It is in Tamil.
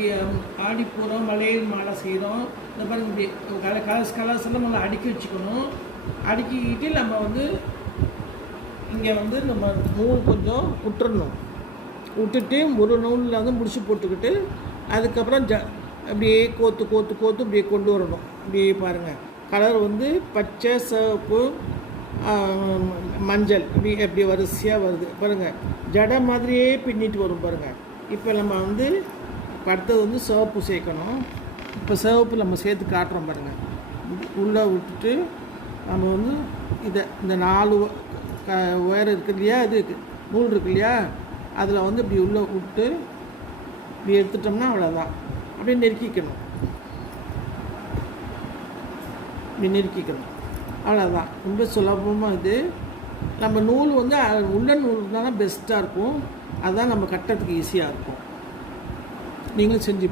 இன்றைக்கி ஆடிப்பூரம் வளையல் மாலை செய்கிறோம். இந்த மாதிரி இப்படி கலர்ஸ் எல்லாம் நல்லா அடுக்கி வச்சுக்கணும். அடுக்கிக்கிட்டு நம்ம வந்து இங்கே வந்து நம்ம நூல் கொஞ்சம் விட்டுறணும். விட்டுட்டு ஒரு நூலில் வந்து முடிச்சு போட்டுக்கிட்டு அதுக்கப்புறம் அப்படியே கோத்து இப்படியே கொண்டு வரணும். அப்படியே பாருங்கள், கலர் வந்து பச்சை, சிவப்பு, மஞ்சள் இப்படி வரிசையாக வருது பாருங்கள். ஜடை மாதிரியே பின்னிட்டு வரும் பாருங்கள். இப்போ நம்ம வந்து அடுத்தது வந்து சிவப்பு சேர்க்கணும். இப்போ சிவப்பு நம்ம சேர்த்து காட்டுறோம் பாருங்கள். உள்ளே விட்டுட்டு நம்ம வந்து இந்த 4 உயரம் இருக்கு இல்லையா, இது நூல் இருக்கு இல்லையா, அதில் வந்து இப்படி உள்ளே விட்டு இப்படி எடுத்துட்டோம்னா அவ்வளோதான். அப்படியே நெருக்கிக்கணும். இப்படி நெருக்கிக்கணும், அவ்வளோதான். ரொம்ப சுலபமாக இது. நம்ம நூல் வந்து உள்ள நூல் தான் பெஸ்ட்டாக இருக்கும். அதுதான் நம்ம கட்டுறதுக்கு ஈஸியாக இருக்கும். நீங்களும் செஞ்சு